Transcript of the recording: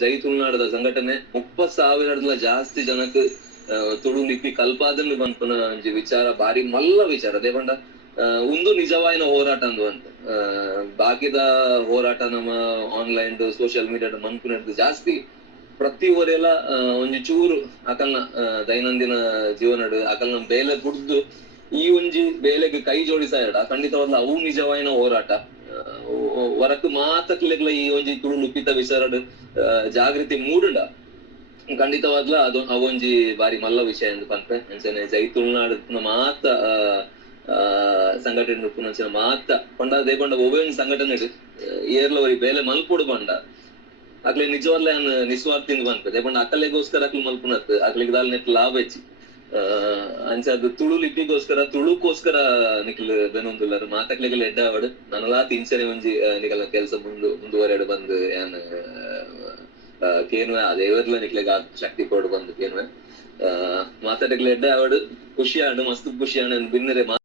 ಜೈ ತುಳುನಾಡದ ಸಂಘಟನೆ 30,000 ಜಾಸ್ತಿ ಜನಕ್ಕೆ ತುಳು ಲಿಪಿ ಕಲ್ಪಾದಲ್ಲಿ ಬಂಪನ ವಿಚಾರ ಬಾರಿ ಮಲ್ಲ ವಿಚಾರ ದೇವಂಡ ಒಂದು ನಿಜವಾಯಿನ ಹೋರಾಟ ಅಂದು ಬಾಕಿದ ಹೋರಾಟ ನಮ್ಮ ಆನ್ಲೈನ್ ಸೋಷಿಯಲ್ ಮೀಡಿಯಾದ ಮನ್ಪುನದ್ದು ಜಾಸ್ತಿ ಪ್ರತಿ ಊರೆಲ್ಲ ಒಂಜಿ ಚೂರು ಅಕಲ್ನ ದೈನಂದಿನ ಜೀವನಡು ಅಕಲ್ನ ಬೇಲೆ ಕುಡ್ದು ಈ ಒಂಜಿ ಬೇಲೆಗೆ ಕೈ ಜೋಡಿಸಾಯಡ ಖಂಡಿತವಾಗ್ಲೂ ಅವು ನಿಜವಾಯಿನ ಹೋರಾಟ ಹೊರಕ್ ಮಾತಕ್ಲೆಗ್ಲ ಈ ಒಂಜಿ ತುಳು ಲಿಪಿತ ವಿಚಾರಡ್ ಜಾಗೃತಿ ಮೂಡುಂಡ ಖಂಡಿತವಾಗ್ಲ ಅದು ಅವೊಂಜಿ ಬಾರಿ ಮಲ್ಲ ವಿಷಯ ಎಂದು ಪನ್ಪೆ ಅಂಚನೆ ಜೈ ತುಳುನಾಡು ಮಾತ ಸಂಘಟನೆ ಪುನಂಚಿನ ಮಾತ ಪಂಡ ದೇಪಂಡ ಒಬ್ಬ ಸಂಘಟನೆ ಏರ್ಲವರಿ ಬೇಲೆ ಮಲ್ಪುಡು ಬಂಡ ಅಕ್ಲೆ ನಿಜವಲ್ಲ ನಿಸ್ವಾರ್ಥಿಂದ ಬಂತ ದೇಪಂಡ ಅಕ್ಕಲೆಗೋಸ್ಕರ ಅಕ್ಲು ಮಲ್ಪುನತ್ ಅಕ್ಲಿಗೆ ದಾಲ್ ನೆಟ್ ಲಾಭ ಹೆಚ್ಚಿ ಅಂಚ ಅದು ತುಳು ಲಿಪಿಗೋಸ್ಕರ ತುಳುಕೋಸ್ಕರ ನಿಖಿಲ್ ಬೆನೊಂದುಲ್ಲಾರ ಮಾತಕ್ಲೆಗೆಲ್ಲ ಎಡ್ಡಾವಡು ನನಲಾ ತಿಂಚನೆ ಒಂಜಿ ನಿಖಲ ಕೆಲಸ ಮುಂದುವರೆಡು ಬಂದು ಏನ್ ಕೇನುವೆ ಅದೇವರ್ಲ ನಿಕ್ಲೆಗ ಶಕ್ತಿ ಕೊಡು ಬಂದು ಕೇನುವೆ ಮಾತಾಡಕ್ಲೆ ಎಡ್ಡ ಅವಡು ಖುಷಿ ಆಡು ಮಸ್ತ್ ಖುಷಿ ಆಡು ಬಿನ್ನರೆ